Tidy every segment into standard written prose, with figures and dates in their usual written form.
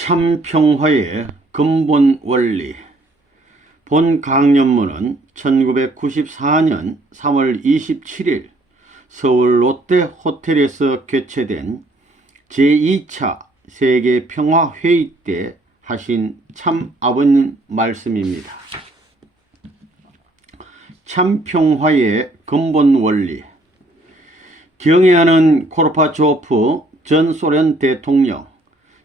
참평화의 근본 원리. 본 강연문은 1994년 3월 27일 서울 롯데 호텔에서 개최된 제2차 세계평화회의 때 하신 참 아버님 말씀입니다. 참평화의 근본 원리. 경애하는 고르바초프 전 소련 대통령,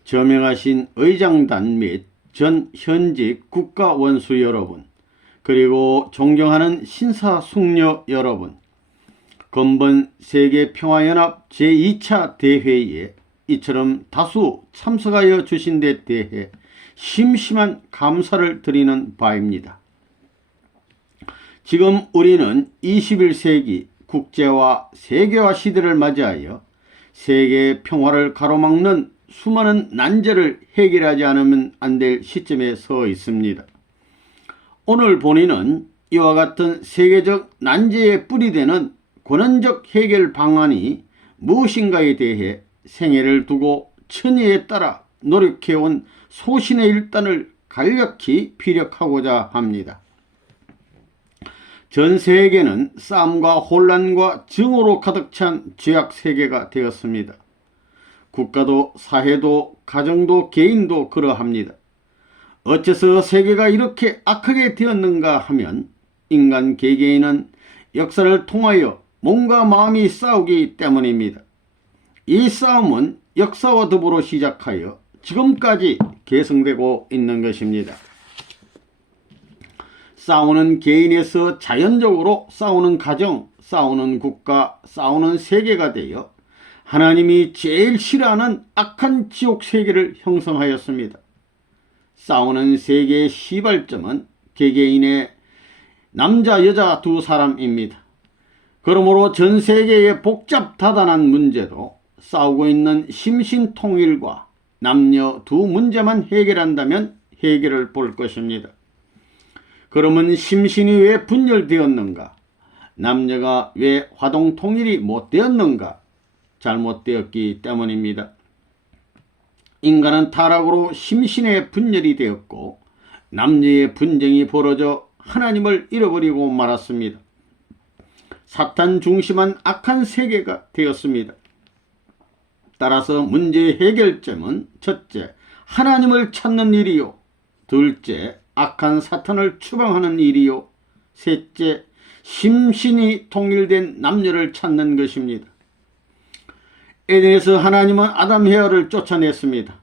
저명하신 의장단 및 전 현직 국가원수 여러분, 그리고 존경하는 신사숙녀 여러분, 근본 세계평화연합 제2차 대회에 이처럼 다수 참석하여 주신 데 대해 심심한 감사를 드리는 바입니다. 지금 우리는 21세기 국제화 세계화 시대를 맞이하여 세계 평화를 가로막는 수많은 난제를 해결하지 않으면 안 될 시점에 서 있습니다. 오늘 본인은 이와 같은 세계적 난제의 뿌리 되는 근원적 해결 방안이 무엇인가에 대해 생애를 두고 천혜에 따라 노력해온 소신의 일단을 간략히 피력하고자 합니다. 전 세계는 싸움과 혼란과 증오로 가득 찬 죄악 세계가 되었습니다. 국가도 사회도 가정도 개인도 그러합니다. 어째서 세계가 이렇게 악하게 되었는가 하면 인간 개개인은 역사를 통하여 몸과 마음이 싸우기 때문입니다. 이 싸움은 역사와 더불어 시작하여 지금까지 계승되고 있는 것입니다. 싸우는 개인에서 자연적으로 싸우는 가정, 싸우는 국가, 싸우는 세계가 되어 하나님이 제일 싫어하는 악한 지옥 세계를 형성하였습니다. 싸우는 세계의 시발점은 개개인의 남자 여자 두 사람입니다. 그러므로 전 세계의 복잡다단한 문제도 싸우고 있는 심신통일과 남녀 두 문제만 해결한다면 해결을 볼 것입니다. 그러면 심신이 왜 분열되었는가? 남녀가 왜 화동통일이 못되었는가? 잘못되었기 때문입니다. 인간은 타락으로 심신의 분열이 되었고 남녀의 분쟁이 벌어져 하나님을 잃어버리고 말았습니다. 사탄 중심한 악한 세계가 되었습니다. 따라서 문제의 해결점은 첫째, 하나님을 찾는 일이요. 둘째, 악한 사탄을 추방하는 일이요. 셋째, 심신이 통일된 남녀를 찾는 것입니다. 에덴에서 하나님은 아담 헤아를 쫓아냈습니다.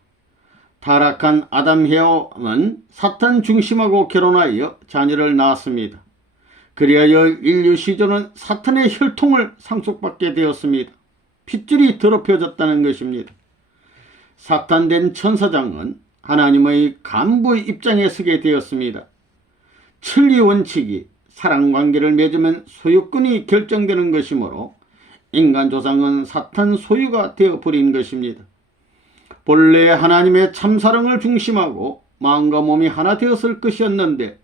타락한 아담 헤아는 사탄 중심하고 결혼하여 자녀를 낳았습니다. 그리하여 인류 시조는 사탄의 혈통을 상속받게 되었습니다. 핏줄이 더럽혀졌다는 것입니다. 사탄된 천사장은 하나님의 간부의 입장에 서게 되었습니다. 천리 원칙이 사랑관계를 맺으면 소유권이 결정되는 것이므로 인간 조상은 사탄 소유가 되어버린 것입니다. 본래 하나님의 참사랑을 중심하고 마음과 몸이 하나 되었을 것이었는데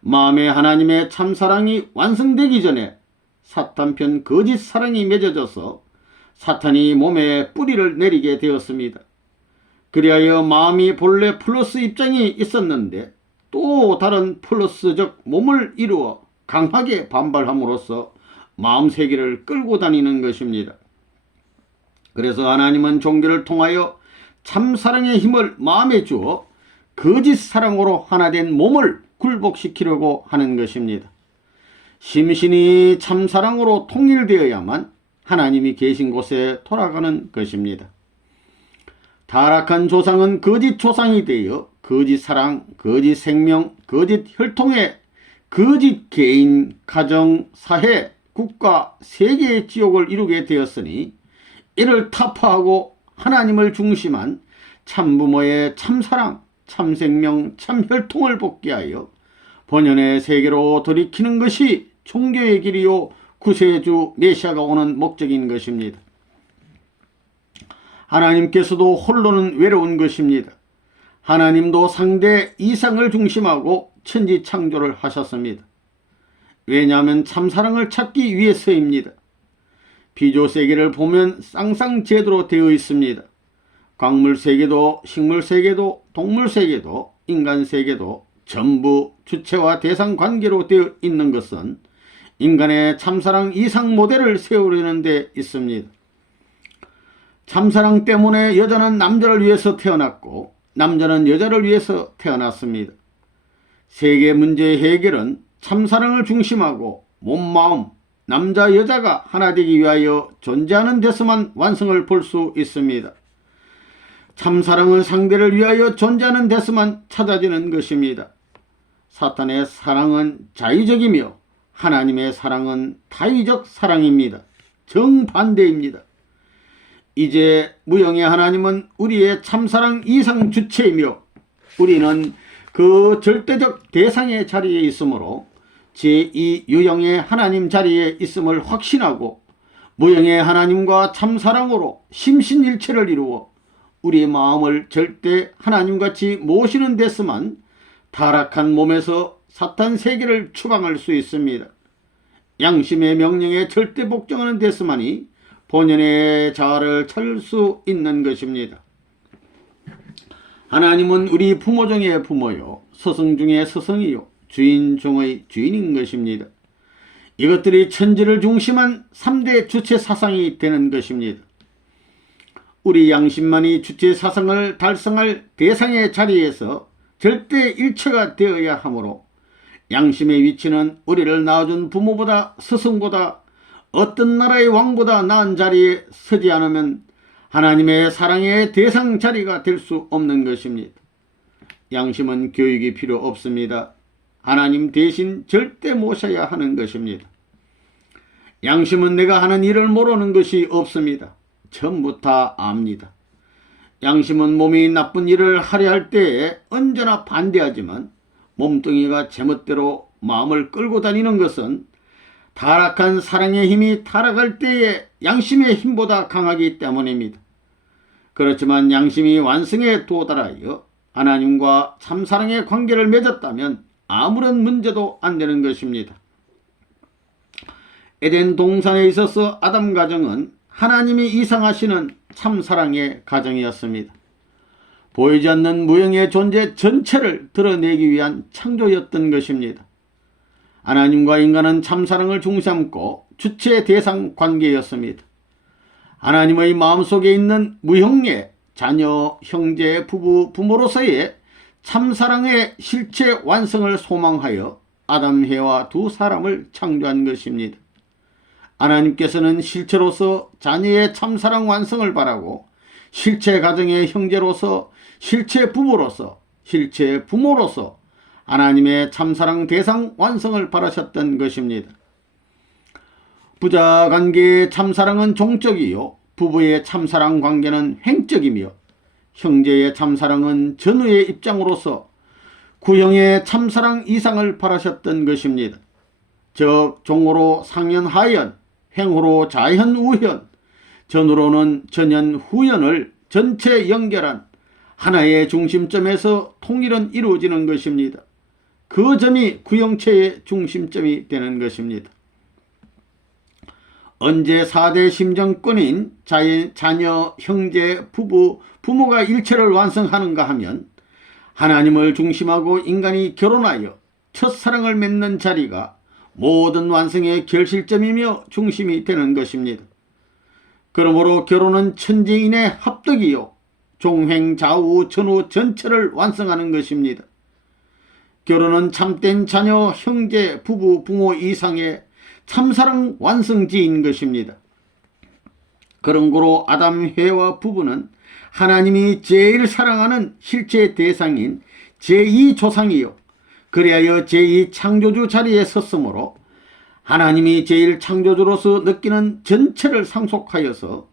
마음에 하나님의 참사랑이 완성되기 전에 사탄편 거짓 사랑이 맺어져서 사탄이 몸에 뿌리를 내리게 되었습니다. 그리하여 마음이 본래 플러스 입장이 있었는데 또 다른 플러스적 몸을 이루어 강하게 반발함으로써 마음 세계를 끌고 다니는 것입니다. 그래서 하나님은 종교를 통하여 참사랑의 힘을 마음에 주어 거짓 사랑으로 하나된 몸을 굴복시키려고 하는 것입니다. 심신이 참사랑으로 통일되어야만 하나님이 계신 곳에 돌아가는 것입니다. 타락한 조상은 거짓 조상이 되어 거짓 사랑, 거짓 생명, 거짓 혈통에 거짓 개인, 가정, 사회, 국가, 세계의 지옥을 이루게 되었으니 이를 타파하고 하나님을 중심한 참부모의 참사랑, 참생명, 참혈통을 복귀하여 본연의 세계로 돌이키는 것이 종교의 길이요 구세주 메시아가 오는 목적인 것입니다. 하나님께서도 홀로는 외로운 것입니다. 하나님도 상대 이상을 중심하고 천지 창조를 하셨습니다. 왜냐하면 참사랑을 찾기 위해서입니다. 비조세계를 보면 쌍쌍제도로 되어 있습니다. 광물세계도, 식물세계도, 동물세계도, 인간세계도 전부 주체와 대상 관계로 되어 있는 것은 인간의 참사랑 이상 모델을 세우려는 데 있습니다. 참사랑 때문에 여자는 남자를 위해서 태어났고 남자는 여자를 위해서 태어났습니다. 세계 문제의 해결은 참사랑을 중심하고 몸, 마음, 남자, 여자가 하나 되기 위하여 존재하는 데서만 완성을 볼 수 있습니다. 참사랑은 상대를 위하여 존재하는 데서만 찾아지는 것입니다. 사탄의 사랑은 자의적이며 하나님의 사랑은 타의적 사랑입니다. 정반대입니다. 이제 무형의 하나님은 우리의 참사랑 이상 주체이며 우리는 그 절대적 대상의 자리에 있으므로 제2 유형의 하나님 자리에 있음을 확신하고 무형의 하나님과 참사랑으로 심신일체를 이루어 우리의 마음을 절대 하나님같이 모시는 데서만 타락한 몸에서 사탄 세계를 추방할 수 있습니다. 양심의 명령에 절대 복종하는 데서만이 본연의 자아를 찾을 수 있는 것입니다. 하나님은 우리 부모 중의 부모요, 스승 중의 스승이요, 주인 중의 주인인 것입니다. 이것들이 천지를 중심한 3대 주체 사상이 되는 것입니다. 우리 양심만이 주체 사상을 달성할 대상의 자리에서 절대 일체가 되어야 하므로 양심의 위치는 우리를 낳아준 부모보다 스승보다 어떤 나라의 왕보다 나은 자리에 서지 않으면 하나님의 사랑의 대상 자리가 될 수 없는 것입니다. 양심은 교육이 필요 없습니다. 하나님 대신 절대 모셔야 하는 것입니다. 양심은 내가 하는 일을 모르는 것이 없습니다. 전부 다 압니다. 양심은 몸이 나쁜 일을 하려 할 때에 언제나 반대하지만 몸뚱이가 제멋대로 마음을 끌고 다니는 것은 타락한 사랑의 힘이 타락할 때에 양심의 힘보다 강하기 때문입니다. 그렇지만 양심이 완성에 도달하여 하나님과 참사랑의 관계를 맺었다면 아무런 문제도 안 되는 것입니다. 에덴 동산에 있어서 아담 가정은 하나님이 이상하시는 참사랑의 가정이었습니다. 보이지 않는 무형의 존재 전체를 드러내기 위한 창조였던 것입니다. 하나님과 인간은 참사랑을 중심삼고 주체 대상 관계였습니다. 하나님의 마음속에 있는 무형의 자녀, 형제, 부부, 부모로서의 참사랑의 실체 완성을 소망하여 아담, 해와 두 사람을 창조한 것입니다. 하나님께서는 실체로서 자녀의 참사랑 완성을 바라고 실체 가정의 형제로서, 실체 부부로서, 실체 부모로서 하나님의 참사랑 대상 완성을 바라셨던 것입니다. 부자 관계의 참사랑은 종적이요, 부부의 참사랑 관계는 횡적이며 형제의 참사랑은 전우의 입장으로서 구형의 참사랑 이상을 바라셨던 것입니다. 즉 종으로 상현하현, 행으로 자현우현, 전으로는 전현후현을 전체 연결한 하나의 중심점에서 통일은 이루어지는 것입니다. 그 점이 구형체의 중심점이 되는 것입니다. 언제 4대 심정권인 자녀, 형제, 부부, 부모가 일체를 완성하는가 하면 하나님을 중심하고 인간이 결혼하여 첫사랑을 맺는 자리가 모든 완성의 결실점이며 중심이 되는 것입니다. 그러므로 결혼은 천지인의 합덕이요, 종횡, 좌우, 전후 전체를 완성하는 것입니다. 결혼은 참된 자녀, 형제, 부부, 부모 이상의 참사랑 완성지인 것입니다. 그런 거로 아담, 해와 부부는 하나님이 제일 사랑하는 실제 대상인 제2조상이요, 그리하여 제2창조주 자리에 섰으므로 하나님이 제일 창조주로서 느끼는 전체를 상속하여서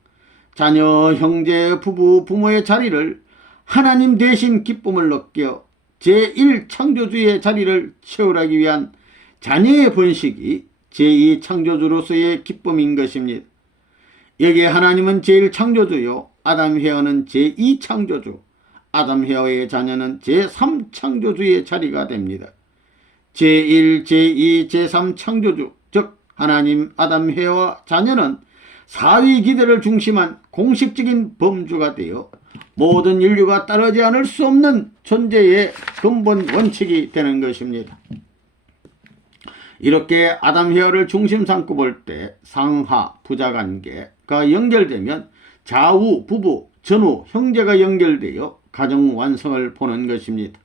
자녀, 형제, 부부, 부모의 자리를 하나님 대신 기쁨을 느껴 제1창조주의 자리를 채우기 위한 자녀의 번식이 제2창조주로서의 기쁨인 것입니다. 여기에 하나님은 제1창조주요, 아담, 해와는 제2창조주, 아담, 해와의 자녀는 제3창조주의 자리가 됩니다. 제1, 제2, 제3창조주, 즉 하나님, 아담, 해와 자녀는 사위 기대를 중심한 공식적인 범주가 되어 모든 인류가 따르지 않을 수 없는 존재의 근본 원칙이 되는 것입니다. 이렇게 아담 헤어를 중심 삼고 볼 때 상하 부자관계가 연결되면 좌우 부부 전후 형제가 연결되어 가정 완성을 보는 것입니다.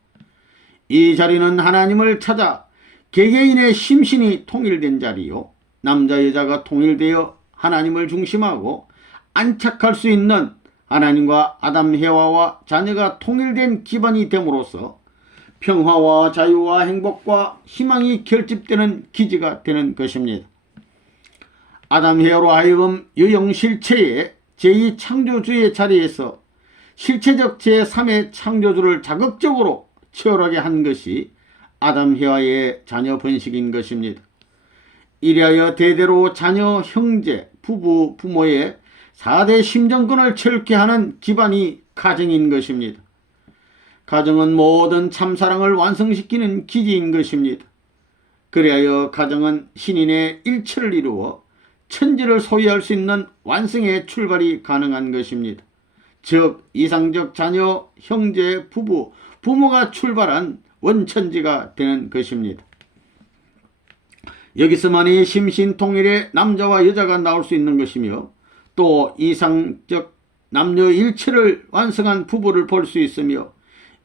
이 자리는 하나님을 찾아 개개인의 심신이 통일된 자리요, 남자 여자가 통일되어 하나님을 중심하고 안착할 수 있는 하나님과 아담 헤와와 자녀가 통일된 기반이 됨으로써 평화와 자유와 행복과 희망이 결집되는 기지가 되는 것입니다. 아담 헤와로 하여금 유형실체의 제2창조주의 자리에서 실체적 제3의 창조주를 자극적으로 치열하게 한 것이 아담 헤와의 자녀 번식인 것입니다. 이리하여 대대로 자녀, 형제, 부부, 부모의 4대 심정권을 체육케 하는 기반이 가정인 것입니다. 가정은 모든 참사랑을 완성시키는 기지인 것입니다. 그리하여 가정은 신인의 일체를 이루어 천지를 소유할 수 있는 완성의 출발이 가능한 것입니다. 즉 이상적 자녀, 형제, 부부, 부모가 출발한 원천지가 되는 것입니다. 여기서만이 심신통일의 남자와 여자가 나올 수 있는 것이며 또 이상적 남녀 일체를 완성한 부부를 볼 수 있으며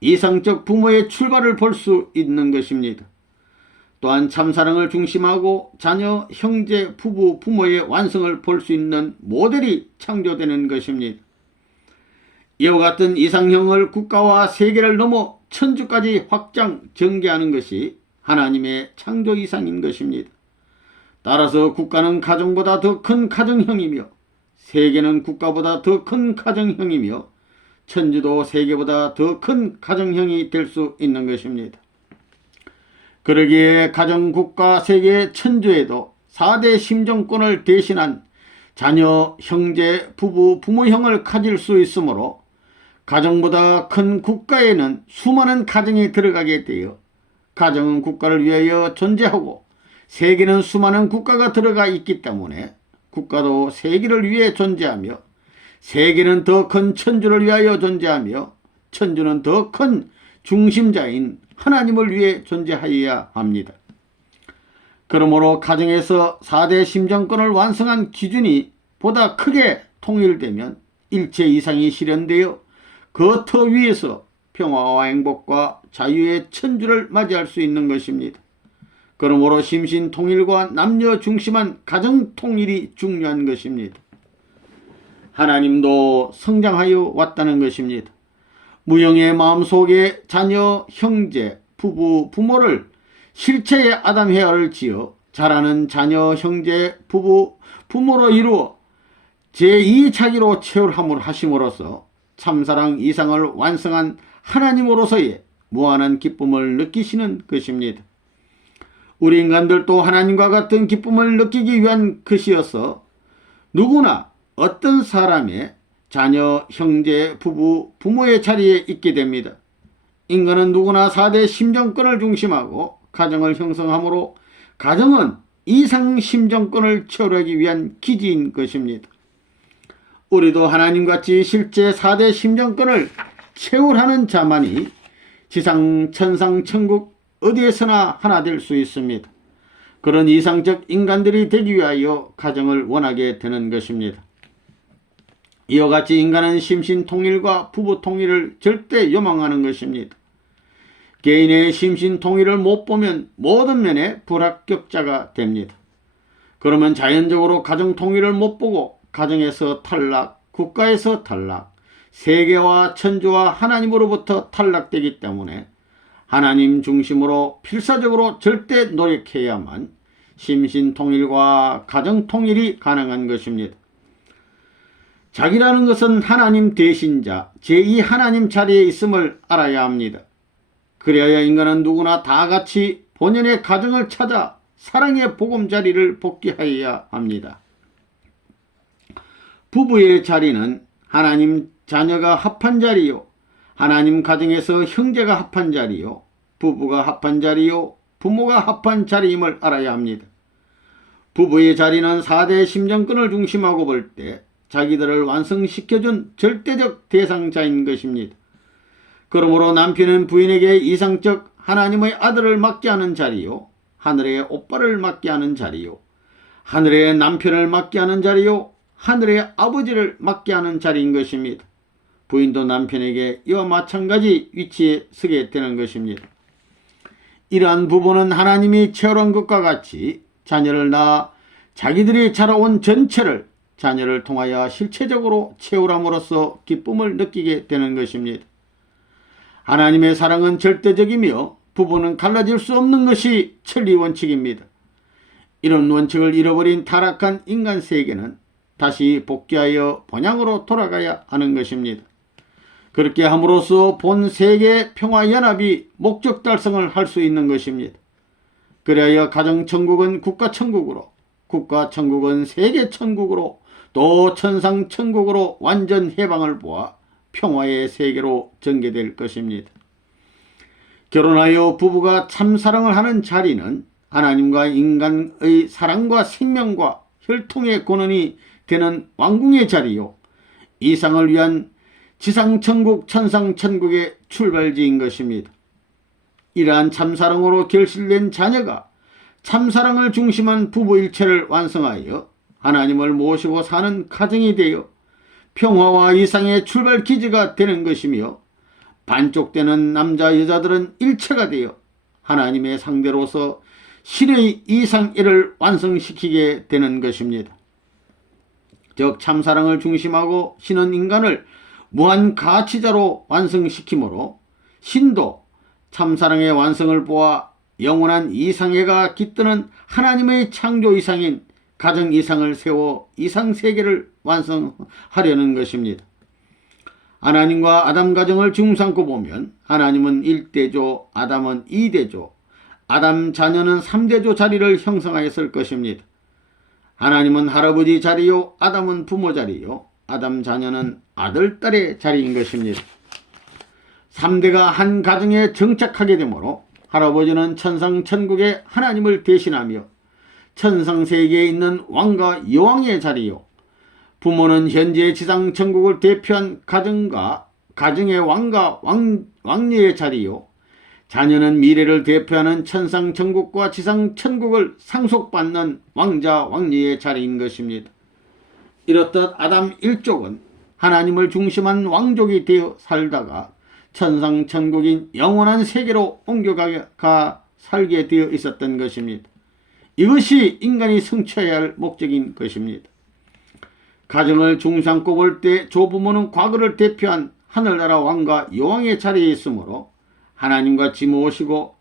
이상적 부모의 출발을 볼 수 있는 것입니다. 또한 참사랑을 중심하고 자녀, 형제, 부부, 부모의 완성을 볼 수 있는 모델이 창조되는 것입니다. 이와 같은 이상형을 국가와 세계를 넘어 천주까지 확장, 전개하는 것이 하나님의 창조 이상인 것입니다. 따라서 국가는 가정보다 더 큰 가정형이며 세계는 국가보다 더 큰 가정형이며 천주도 세계보다 더 큰 가정형이 될 수 있는 것입니다. 그러기에 가정, 국가, 세계, 천주에도 4대 심정권을 대신한 자녀, 형제, 부부, 부모형을 가질 수 있으므로 가정보다 큰 국가에는 수많은 가정이 들어가게 되어 가정은 국가를 위하여 존재하고 세계는 수많은 국가가 들어가 있기 때문에 국가도 세계를 위해 존재하며 세계는 더 큰 천주를 위하여 존재하며 천주는 더 큰 중심자인 하나님을 위해 존재하여야 합니다. 그러므로 가정에서 4대 심정권을 완성한 기준이 보다 크게 통일되면 일체 이상이 실현되어 그 터 위에서 평화와 행복과 자유의 천주를 맞이할 수 있는 것입니다. 그러므로 심신통일과 남녀 중심한 가정통일이 중요한 것입니다. 하나님도 성장하여 왔다는 것입니다. 무형의 마음속에 자녀, 형제, 부부, 부모를 실체의 아담 헤아를 지어 자라는 자녀, 형제, 부부, 부모로 이루어 제2자기로 체울함을 하심으로써 참사랑 이상을 완성한 하나님으로서의 무한한 기쁨을 느끼시는 것입니다. 우리 인간들도 하나님과 같은 기쁨을 느끼기 위한 것이어서 누구나 어떤 사람의 자녀, 형제, 부부, 부모의 자리에 있게 됩니다. 인간은 누구나 4대 심정권을 중심하고 가정을 형성하므로 가정은 이상 심정권을 체결하기 위한 기지인 것입니다. 우리도 하나님같이 실제 4대 심정권을 체결하는 자만이 지상, 천상, 천국 어디에서나 하나 될 수 있습니다. 그런 이상적 인간들이 되기 위하여 가정을 원하게 되는 것입니다. 이와 같이 인간은 심신통일과 부부통일을 절대 요망하는 것입니다. 개인의 심신통일을 못 보면 모든 면에 불합격자가 됩니다. 그러면 자연적으로 가정통일을 못 보고 가정에서 탈락, 국가에서 탈락, 세계와 천주와 하나님으로부터 탈락되기 때문에 하나님 중심으로 필사적으로 절대 노력해야만 심신통일과 가정통일이 가능한 것입니다. 자기라는 것은 하나님 대신자, 제2하나님 자리에 있음을 알아야 합니다. 그래야 인간은 누구나 다 같이 본연의 가정을 찾아 사랑의 보금자리를 복귀하여야 합니다. 부부의 자리는 하나님 자녀가 합한 자리요, 하나님 가정에서 형제가 합한 자리요, 부부가 합한 자리요, 부모가 합한 자리임을 알아야 합니다. 부부의 자리는 4대 심정권을 중심하고 볼 때 자기들을 완성시켜준 절대적 대상자인 것입니다. 그러므로 남편은 부인에게 이상적 하나님의 아들을 맡게 하는 자리요, 하늘의 오빠를 맡게 하는 자리요, 하늘의 남편을 맡게 하는 자리요, 하늘의 아버지를 맡게 하는 자리인 것입니다. 부인도 남편에게 이와 마찬가지 위치에 서게 되는 것입니다. 이러한 부부는 하나님이 채우란 것과 같이 자녀를 낳아 자기들이 자라온 전체를 자녀를 통하여 실체적으로 채우람으로써 기쁨을 느끼게 되는 것입니다. 하나님의 사랑은 절대적이며 부부는 갈라질 수 없는 것이 천리 원칙입니다. 이런 원칙을 잃어버린 타락한 인간 세계는 다시 복귀하여 본향으로 돌아가야 하는 것입니다. 그렇게 함으로써 본 세계 평화연합이 목적 달성을 할 수 있는 것입니다. 그래야 가정천국은 국가천국으로, 국가천국은 세계천국으로, 또 천상천국으로 완전 해방을 보아 평화의 세계로 전개될 것입니다. 결혼하여 부부가 참사랑을 하는 자리는 하나님과 인간의 사랑과 생명과 혈통의 근원이 되는 왕궁의 자리요, 이상을 위한 지상천국 천상천국의 출발지인 것입니다. 이러한 참사랑으로 결실된 자녀가 참사랑을 중심한 부부일체를 완성하여 하나님을 모시고 사는 가정이 되어 평화와 이상의 출발 기지가 되는 것이며, 반쪽되는 남자 여자들은 일체가 되어 하나님의 상대로서 신의 이상애를 완성시키게 되는 것입니다. 즉 참사랑을 중심하고 신은 인간을 무한 가치자로 완성시키므로 신도 참사랑의 완성을 보아 영원한 이상애가 깃드는 하나님의 창조 이상인 가정 이상을 세워 이상세계를 완성하려는 것입니다. 하나님과 아담 가정을 중삼고 보면 하나님은 1대조, 아담은 2대조, 아담 자녀는 3대조 자리를 형성하였을 것입니다. 하나님은 할아버지 자리요, 아담은 부모 자리요, 아담 자녀는 아들, 딸의 자리인 것입니다. 3대가 한 가정에 정착하게 되므로 할아버지는 천상천국의 하나님을 대신하며 천상세계에 있는 왕과 여왕의 자리요, 부모는 현재 지상천국을 대표한 가정과 가정의 왕과 왕녀의 자리요, 자녀는 미래를 대표하는 천상천국과 지상천국을 상속받는 왕자 왕녀의 자리인 것입니다. 이렇듯 아담 일족은 하나님을 중심한 왕족이 되어 살다가 천상천국인 영원한 세계로 옮겨가 살게 되어 있었던 것입니다. 이것이 인간이 성취해야 할 목적인 것입니다. 가정을 중상고 볼 때 조부모는 과거를 대표한 하늘나라 왕과 여왕의 자리에 있으므로 하나님과 같이 모시고,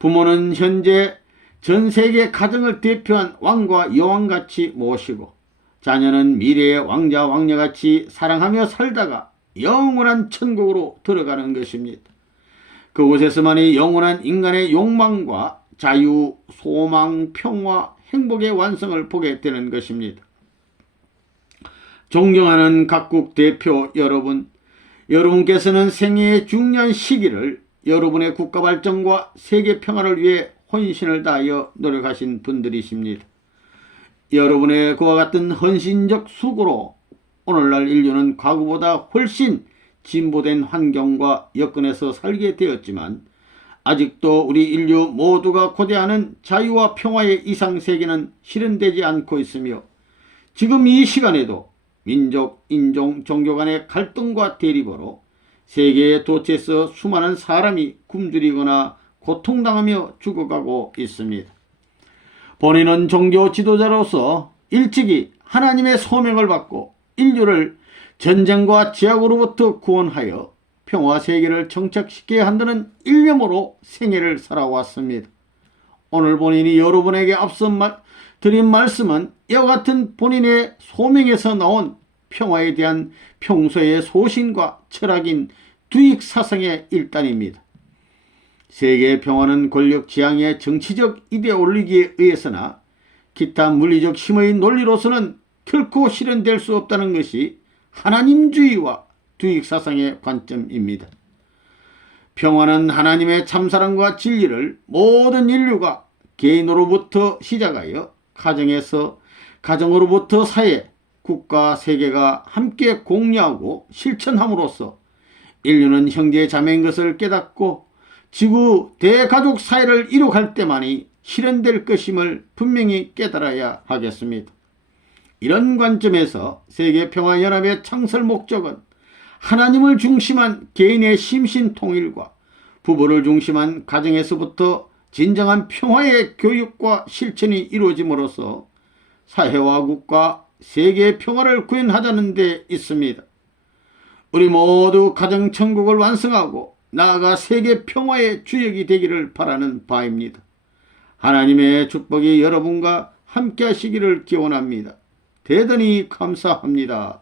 부모는 현재 전세계 가정을 대표한 왕과 여왕같이 모시고, 자녀는 미래의 왕자 왕녀같이 사랑하며 살다가 영원한 천국으로 들어가는 것입니다. 그곳에서만이 영원한 인간의 욕망과 자유, 소망, 평화, 행복의 완성을 보게 되는 것입니다. 존경하는 각국 대표 여러분, 여러분께서는 생애의 중요한 시기를 여러분의 국가 발전과 세계 평화를 위해 헌신을 다하여 노력하신 분들이십니다. 여러분의 그와 같은 헌신적 수고로 오늘날 인류는 과거보다 훨씬 진보된 환경과 여건에서 살게 되었지만, 아직도 우리 인류 모두가 고대하는 자유와 평화의 이상세계는 실현되지 않고 있으며, 지금 이 시간에도 민족, 인종, 종교 간의 갈등과 대립으로 세계의 도처에서 수많은 사람이 굶주리거나 고통당하며 죽어가고 있습니다. 본인은 종교 지도자로서 일찍이 하나님의 소명을 받고 인류를 전쟁과 제약으로부터 구원하여 평화세계를 정착시켜야 한다는 일념으로 생애를 살아왔습니다. 오늘 본인이 여러분에게 앞서 드린 말씀은 이와 같은 본인의 소명에서 나온 평화에 대한 평소의 소신과 철학인 두익사상의 일단입니다. 세계의 평화는 권력 지향의 정치적 이데올로기에 의해서나 기타 물리적 힘의 논리로서는 결코 실현될 수 없다는 것이 하나님주의와 두익사상의 관점입니다. 평화는 하나님의 참사랑과 진리를 모든 인류가 개인으로부터 시작하여 가정에서, 가정으로부터 사회, 국가 세계가 함께 공유하고 실천함으로써 인류는 형제 자매인 것을 깨닫고 지구 대가족 사회를 이룩할 때만이 실현될 것임을 분명히 깨달아야 하겠습니다. 이런 관점에서 세계평화연합의 창설 목적은 하나님을 중심한 개인의 심신 통일과 부부를 중심한 가정에서부터 진정한 평화의 교육과 실천이 이루어짐으로써 사회와 국가, 세계의 평화를 구현하자는 데 있습니다. 우리 모두 가정천국을 완성하고 나아가 세계 평화의 주역이 되기를 바라는 바입니다. 하나님의 축복이 여러분과 함께 하시기를 기원합니다. 대단히 감사합니다.